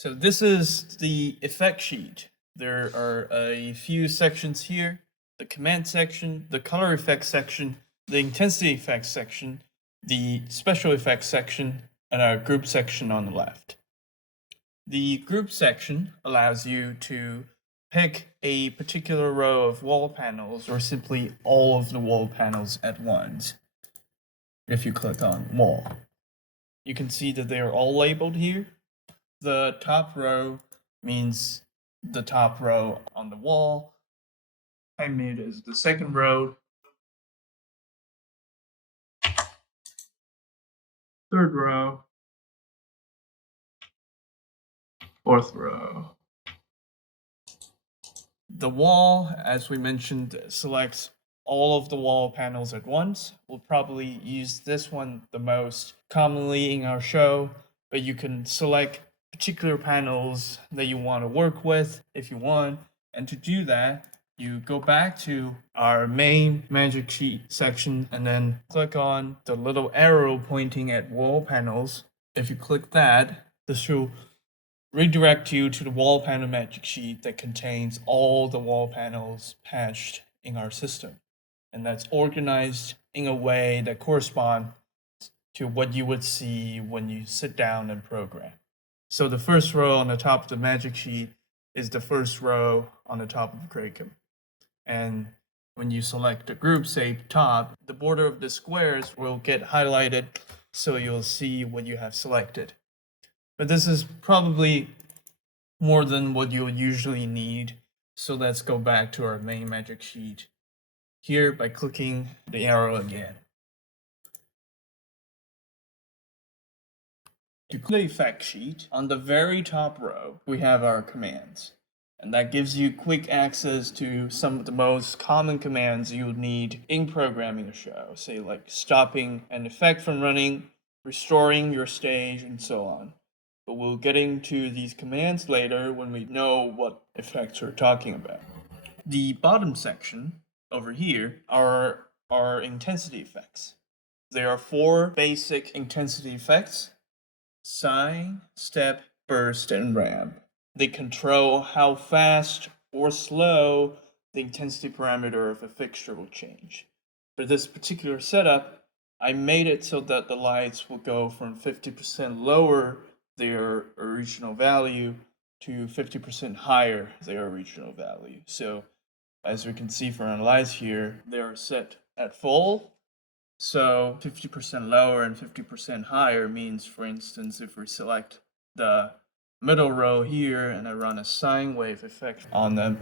So this is the effect sheet. There are a few sections here: the command section, the color effects section, the intensity effects section, the special effects section, and our group section on the left. The group section allows you to pick a particular row of wall panels or simply all of the wall panels at once. If you click on wall, you can see that they are all labeled here. The top row means the top row on the wall. I made as the second row. Third row. Fourth row. The wall, as we mentioned, selects all of the wall panels at once. We'll probably use this one the most commonly in our show, but you can select particular panels that you want to work with if you want. And to do that, you go back to our main magic sheet section and then click on the little arrow pointing at wall panels. If you click that, this will redirect you to the wall panel magic sheet that contains all the wall panels patched in our system. And that's organized in a way that corresponds to what you would see when you sit down and program. So the first row on the top of the magic sheet is the first row on the top of Kracum. And when you select the group, say top, the border of the squares will get highlighted so you'll see what you have selected. But this is probably more than what you'll usually need. So let's go back to our main magic sheet here by clicking the arrow again. To click the effect sheet, on the very top row, we have our commands. And that gives you quick access to some of the most common commands you would need in programming a show, say like stopping an effect from running, restoring your stage, and so on. But we'll get into these commands later when we know what effects we're talking about. The bottom section over here are our intensity effects. There are 4 basic intensity effects: sine, step, burst, and ramp. They control how fast or slow the intensity parameter of a fixture will change. For this particular setup, I made it so that the lights will go from 50% lower their original value to 50% higher their original value. So as we can see from our lights here, they are set at full. So 50% lower and 50% higher means, for instance, if we select the middle row here and I run a sine wave effect on them,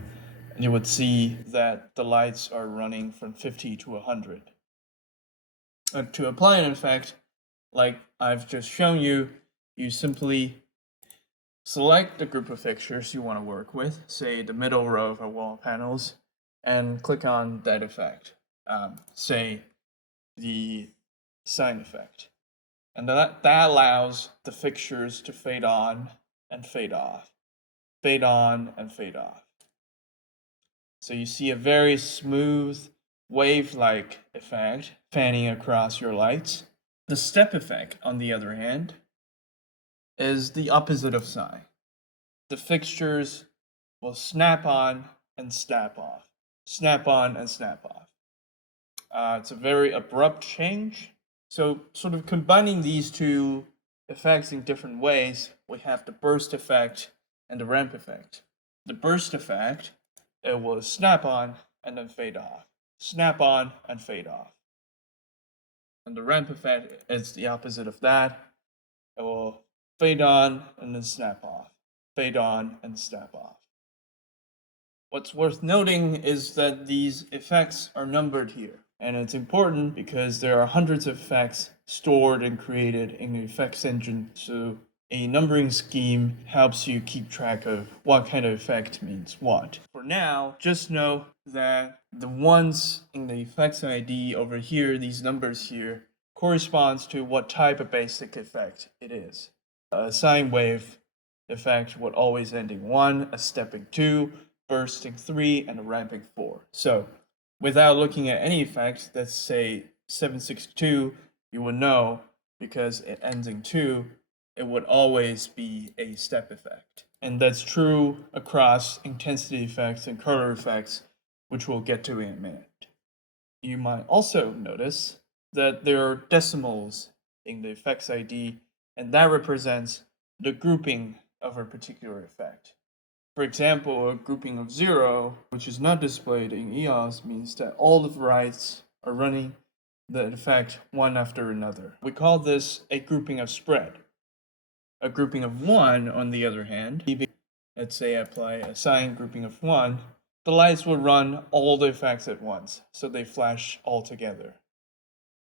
you would see that the lights are running from 50 to 100. To apply an effect, like I've just shown you, you simply select the group of fixtures you want to work with, say the middle row of our wall panels, and click on that effect, say the sine effect. And that allows the fixtures to fade on and fade off, fade on and fade off. So you see a very smooth wave-like effect fanning across your lights. The step effect, on the other hand, is the opposite of sine. The fixtures will snap on and snap off, snap on and snap off. It's a very abrupt change. So sort of combining these two effects in different ways, we have the burst effect and the ramp effect. The burst effect, it will snap on and then fade off, snap on and fade off. And the ramp effect is the opposite of that. It will fade on and then snap off, fade on and snap off. What's worth noting is that these effects are numbered here. And it's important because there are hundreds of effects stored and created in the effects engine. So a numbering scheme helps you keep track of what kind of effect means what. For now, just know that the ones in the effects ID over here, these numbers here, corresponds to what type of basic effect it is. A sine wave effect would always end in 1, a stepping 2, bursting 3, and a ramping 4. So without looking at any effect, let's say 762, you will know because it ends in 2, it would always be a step effect. And that's true across intensity effects and color effects, which we'll get to in a minute. You might also notice that there are decimals in the effects ID, and that represents the grouping of a particular effect. For example, a grouping of 0, which is not displayed in EOS, means that all the writes are running the effect one after another. We call this a grouping of spread. A grouping of 1, on the other hand, let's say I apply a sine grouping of 1, the lights will run all the effects at once, so they flash all together.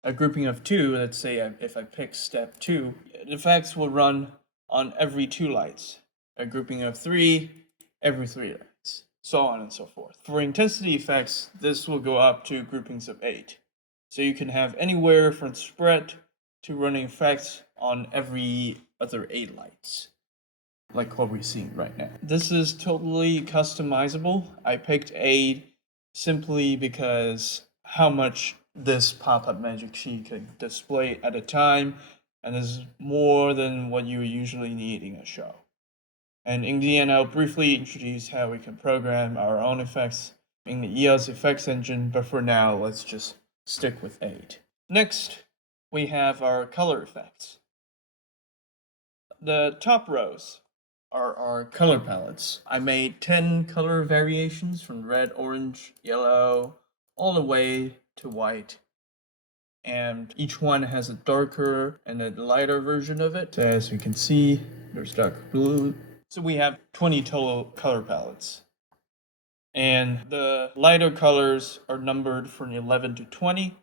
A grouping of 2, let's say if I pick step 2, the effects will run on every 2 lights. A grouping of 3, every 3 lights, so on and so forth. For intensity effects, this will go up to groupings of 8. So you can have anywhere from spread to running effects on every other 8 lights, like what we're seeing right now. This is totally customizable. I picked 8 simply because how much this pop-up magic sheet could display at a time, and is more than what you usually need in a show. And in the end, I'll briefly introduce how we can program our own effects in the EOS effects engine, but for now, let's just stick with 8. Next, we have our color effects. The top rows are our color palettes. I made 10 color variations from red, orange, yellow, all the way to white. And each one has a darker and a lighter version of it. So as we can see, there's dark blue. So we have 20 total color palettes. And the lighter colors are numbered from 11 to 20,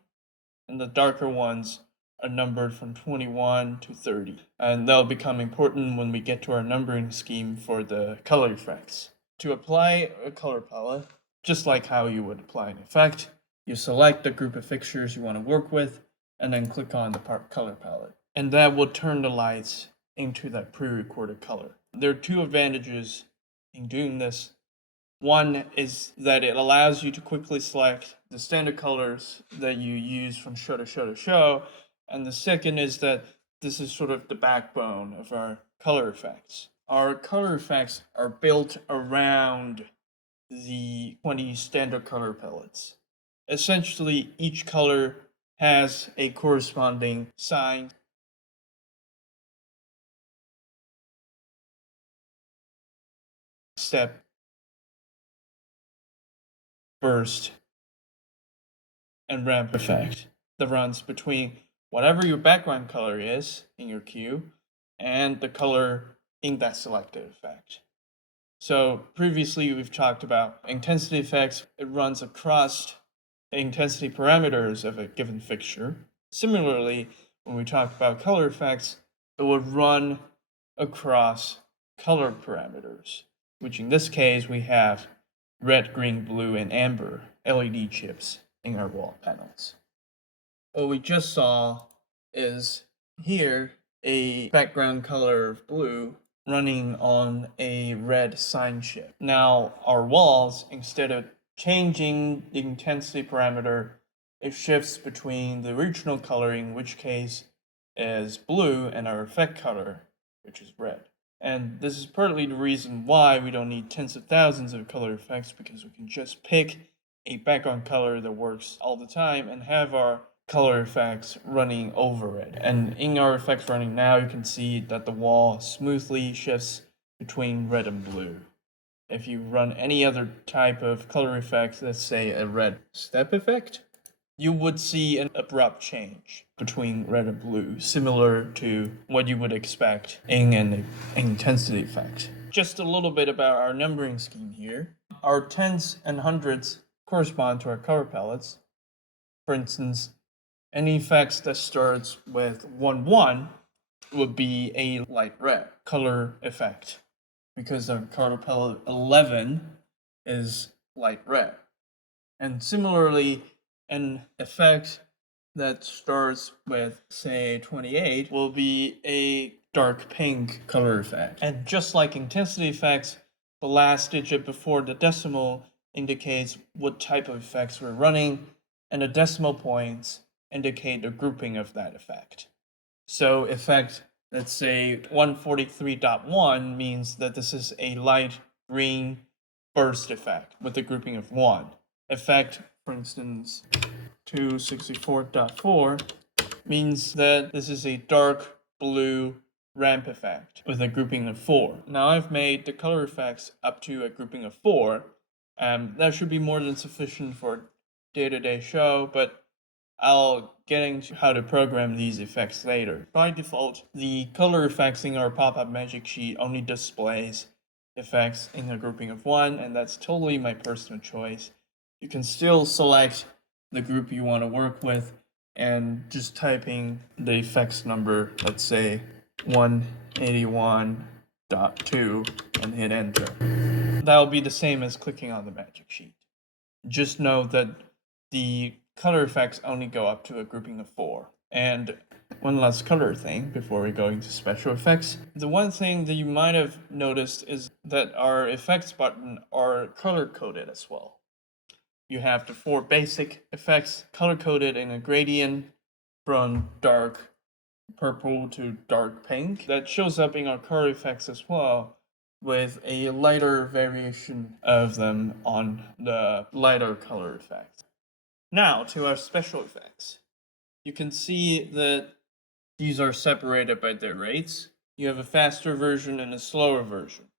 and the darker ones are numbered from 21 to 30. And they'll become important when we get to our numbering scheme for the color effects. To apply a color palette, just like how you would apply an effect, you select the group of fixtures you want to work with, and then click on the color palette. And that will turn the lights into that pre-recorded color. There are 2 advantages in doing this. One is that it allows you to quickly select the standard colors that you use from show to show to show. And the second is that this is sort of the backbone of our color effects. Our color effects are built around the 20 standard color palettes. Essentially, each color has a corresponding sign, step, burst, and ramp effect that runs between whatever your background color is in your cue and the color in that selected effect. So previously we've talked about intensity effects. It runs across the intensity parameters of a given fixture. Similarly, when we talk about color effects, it would run across color parameters, which in this case we have red, green, blue, and amber LED chips in our wall panels. What we just saw is here a background color of blue running on a red sign chip. Now our walls, instead of changing the intensity parameter, it shifts between the original color, in which case is blue, and our effect color, which is red. And this is partly the reason why we don't need tens of thousands of color effects, because we can just pick a background color that works all the time and have our color effects running over it. And in our effects running now, you can see that the wall smoothly shifts between red and blue. If you run any other type of color effect, let's say a red step effect, you would see an abrupt change between red and blue, similar to what you would expect in an intensity effect. Just a little bit about our numbering scheme here. Our tens and hundreds correspond to our color palettes. For instance, any effects that starts with 1, 1 would be a light red color effect, because our color palette 11 is light red. And similarly, an effect that starts with, say, 28 will be a dark pink color effect. And just like intensity effects, the last digit before the decimal indicates what type of effects we're running, and the decimal points indicate the grouping of that effect. So effect Let's say 143.1 means that this is a light green burst effect with a grouping of 1. Effect, for instance, 264.4 means that this is a dark blue ramp effect with a grouping of 4. Now I've made the color effects up to a grouping of 4. That should be more than sufficient for a day-to-day show, but I'll get into how to program these effects later. By default, the color effects in our pop-up magic sheet only displays effects in a grouping of 1, and that's totally my personal choice. You can still select the group you want to work with and just typing the effects number, let's say 181.2, and hit enter. That'll be the same as clicking on the magic sheet. Just know that the color effects only go up to a grouping of 4. And one last color thing before we go into special effects. The one thing that you might have noticed is that our effects button are color coded as well. You have the 4 basic effects color coded in a gradient from dark purple to dark pink. That shows up in our color effects as well, with a lighter variation of them on the lighter color effects. Now to our special effects. You can see that these are separated by their rates. You have a faster version and a slower version.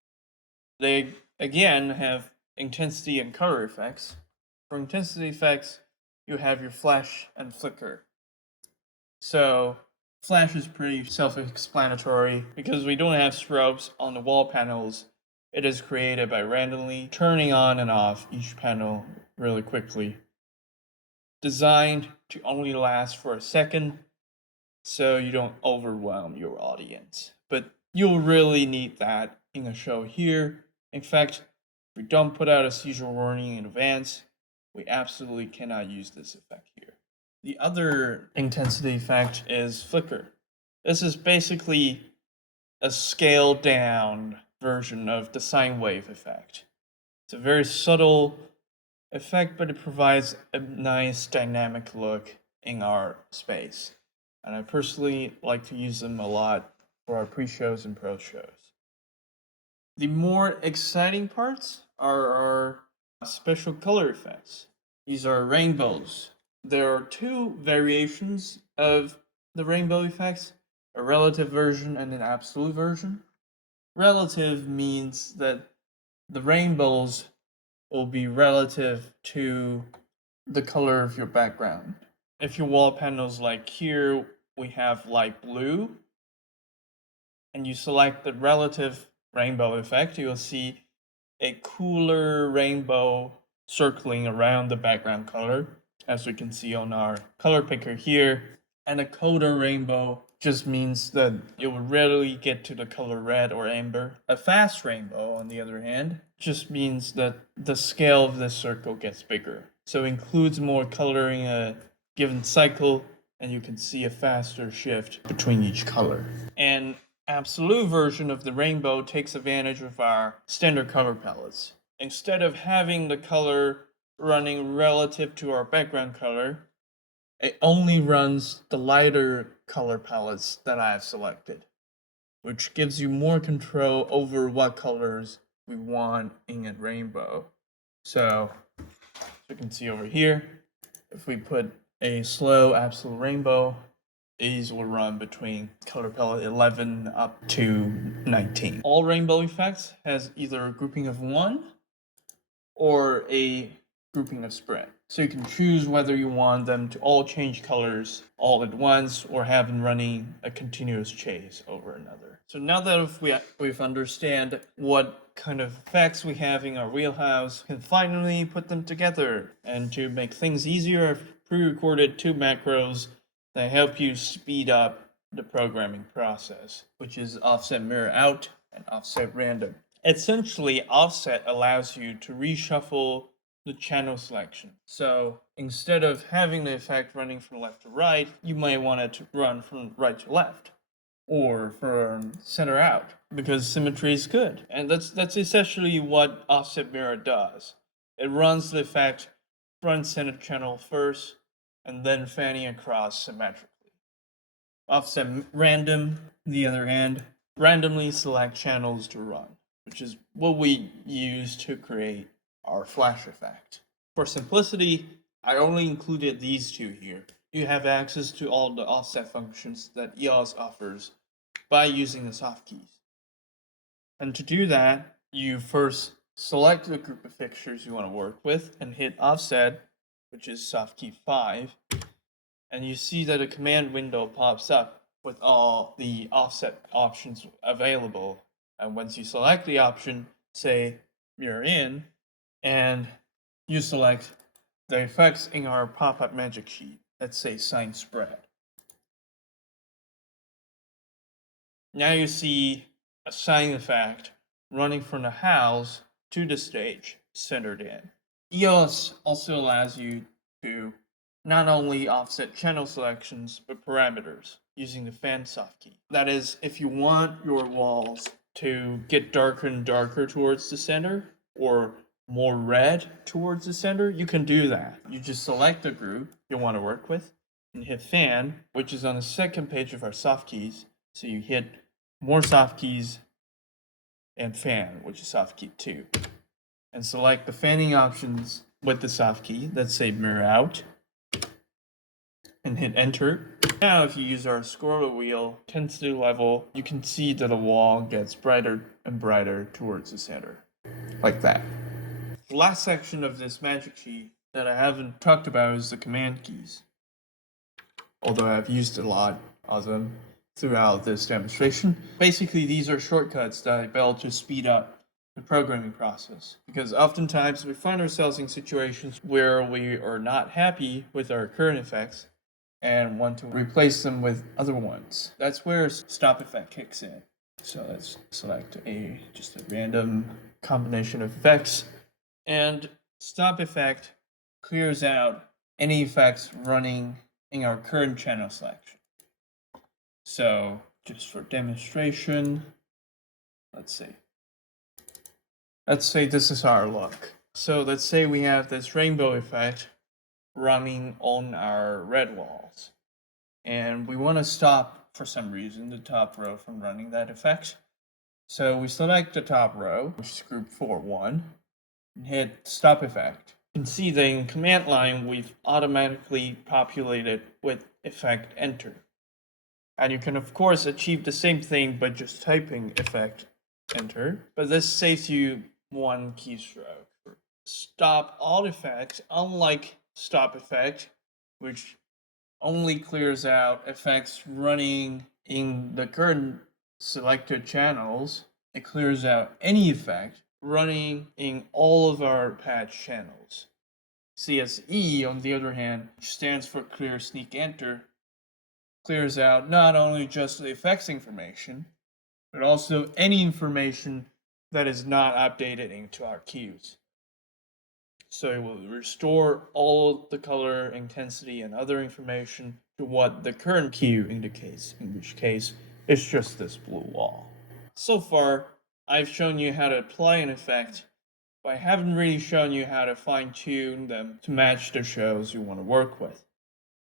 They again have intensity and color effects. For intensity effects, you have your flash and flicker. So flash is pretty self-explanatory because we don't have strobes on the wall panels. It is created by randomly turning on and off each panel really quickly. Designed to only last for a second, so you don't overwhelm your audience. But you'll really need that in a show here. In fact, if we don't put out a seizure warning in advance, we absolutely cannot use this effect here. The other intensity effect is flicker. This is basically a scaled down version of the sine wave effect. It's a very subtle effect, but it provides a nice dynamic look in our space. And I personally like to use them a lot for our pre-shows and pro shows. The more exciting parts are our special color effects. These are rainbows. There are 2 variations of the rainbow effects, a relative version and an absolute version. Relative means that the rainbows will be relative to the color of your background. If your wall panels like here, we have light blue, and you select the relative rainbow effect, you'll see a cooler rainbow circling around the background color, as we can see on our color picker here. And a colder rainbow just means that it will readily get to the color red or amber. A fast rainbow, on the other hand, just means that the scale of this circle gets bigger. So it includes more color in a given cycle, and you can see a faster shift between each color. An absolute version of the rainbow takes advantage of our standard color palettes. Instead of having the color running relative to our background color, it only runs the lighter color palettes that I have selected, which gives you more control over what colors we want in a rainbow. So, as you can see over here, if we put a slow absolute rainbow, these will run between color palette 11 up to 19. All rainbow effects has either a grouping of 1 or a grouping of spread. So you can choose whether you want them to all change colors all at once or have them running a continuous chase over another. So now that we've understand what kind of effects we have in our wheelhouse, we can finally put them together. And to make things easier, I've pre-recorded 2 macros that help you speed up the programming process, which is offset mirror out and offset random. Essentially, offset allows you to reshuffle the channel selection. So instead of having the effect running from left to right, you might want it to run from right to left or from center out, because symmetry is good. And that's essentially what offset mirror does. It runs the effect front center channel first and then fanning across symmetrically. Offset random, the other hand, randomly select channels to run, which is what we use to create our flash effect. For simplicity, I only included these two here. You have access to all the offset functions that EOS offers by using the soft keys. And to do that, you first select the group of fixtures you want to work with and hit offset, which is soft key 5, and you see that a command window pops up with all the offset options available. And once you select the option, say mirror in, and you select the effects in our pop-up magic sheet, let's say sine spread. Now you see a sine effect running from the house to the stage, centered in. EOS also allows you to not only offset channel selections, but parameters using the fan soft key. That is, if you want your walls to get darker and darker towards the center, or more red towards the center, you can do that. You just select the group you want to work with, and hit fan, which is on the second page of our soft keys. So you hit more soft keys and fan, which is soft key 2. And select the fanning options with the soft key. Let's say mirror out, and hit enter. Now if you use our scroller wheel intensity level, you can see that the wall gets brighter and brighter towards the center, like that. The last section of this magic sheet that I haven't talked about is the command keys, although I've used a lot of them throughout this demonstration. Basically, these are shortcuts that I built to speed up the programming process, because oftentimes we find ourselves in situations where we are not happy with our current effects and want to replace them with other ones. That's where stop effect kicks in. So let's select just a random combination of effects, and stop effect clears out any effects running in our current channel selection. So just for demonstration, let's say this is our look. So let's say we have this rainbow effect running on our red walls, and we want to stop, for some reason, the top row from running that effect. So we select the top row, which is group 4.1, and hit stop effect. You can see that in command line we've automatically populated with effect enter. And you can of course achieve the same thing by just typing effect enter, but this saves you one keystroke. Stop all effects, unlike stop effect, which only clears out effects running in the current selected channels, it clears out any effect running in all of our patch channels. CSE, on the other hand, which stands for clear sneak enter, clears out not only just the effects information, but also any information that is not updated into our queues. So it will restore all the color, intensity, and other information to what the current queue indicates, in which case it's just this blue wall. So far, I've shown you how to apply an effect, but I haven't really shown you how to fine-tune them to match the shows you want to work with.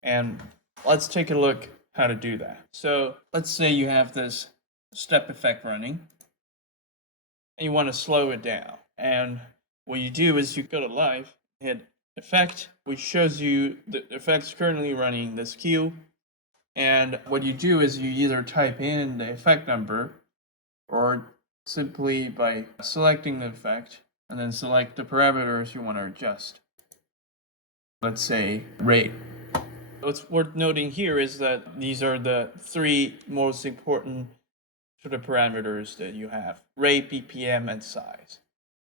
And let's take a look how to do that. So let's say you have this step effect running, and you want to slow it down. And what you do is you go to live, hit effect, which shows you the effects currently running in this queue. And what you do is you either type in the effect number, or simply by selecting the effect and then select the parameters you want to adjust. Let's say rate. What's worth noting here is that these are the 3 most important sort of parameters that you have: rate, BPM, and size.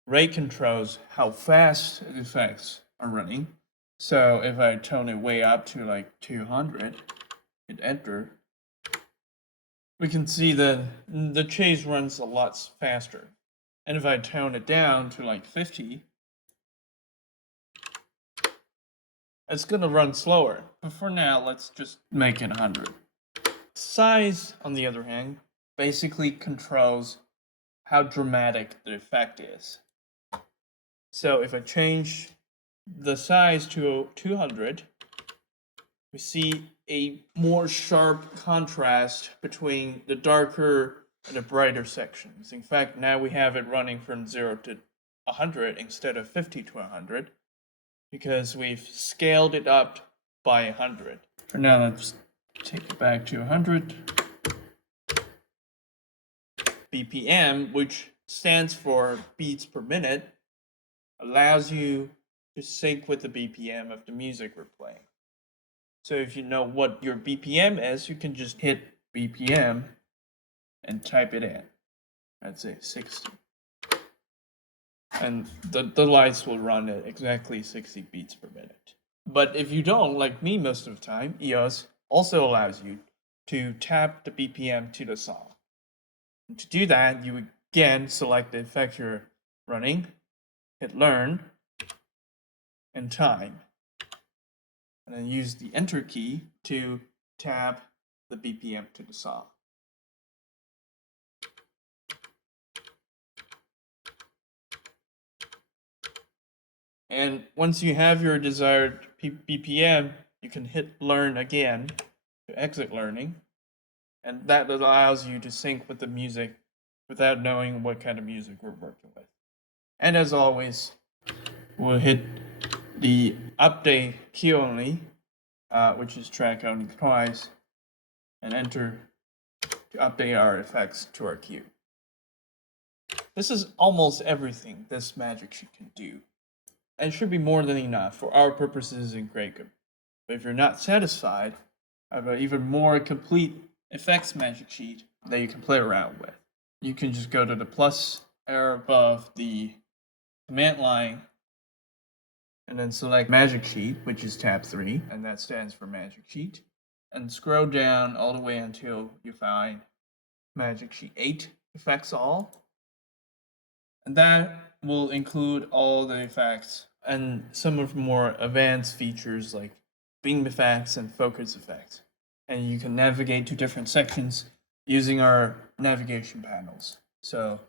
Rate controls how fast the effects are running. So if I tone it way up to like 200, hit enter, we can see that the chase runs a lot faster. And if I tone it down to like 50, it's going to run slower. But for now, let's just make it 100. Size, on the other hand, basically controls how dramatic the effect is. So if I change the size to 200, we see a more sharp contrast between the darker and the brighter sections. In fact, now we have it running from 0 to 100 instead of 50 to 100 because we've scaled it up by 100. For now, let's take it back to 100. BPM, which stands for beats per minute, allows you to sync with the BPM of the music we're playing. So if you know what your BPM is, you can just hit BPM and type it in. I'd say 60. And the lights will run at exactly 60 beats per minute. But if you don't, like me most of the time, EOS also allows you to tap the BPM to the song. And to do that, you again select the effect you're running, hit learn, and time. And then use the enter key to tap the BPM to the song. And once you have your desired BPM, you can hit learn again to exit learning. And that allows you to sync with the music without knowing what kind of music we're working with. And as always, we'll hit the update key only, which is track only twice, and enter to update our effects to our queue. This is almost everything this magic sheet can do, and should be more than enough for our purposes in Kracum. But if you're not satisfied, I have an even more complete effects magic sheet that you can play around with. You can just go to the plus arrow above the command line and then select Magic Sheet, which is tab 3, and that stands for Magic Sheet, and scroll down all the way until you find Magic Sheet 8, Effects All, and that will include all the effects and some of the more advanced features like beam effects and focus effects. And you can navigate to different sections using our navigation panels. So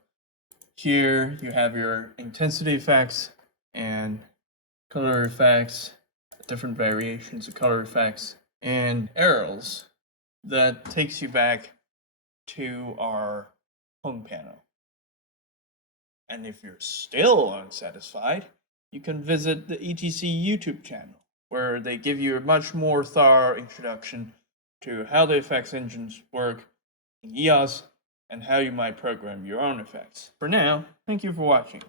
here you have your intensity effects and color effects, different variations of color effects, and arrows that takes you back to our home panel. And if you're still unsatisfied, you can visit the ETC YouTube channel, where they give you a much more thorough introduction to how the effects engines work in EOS and how you might program your own effects. For now, thank you for watching.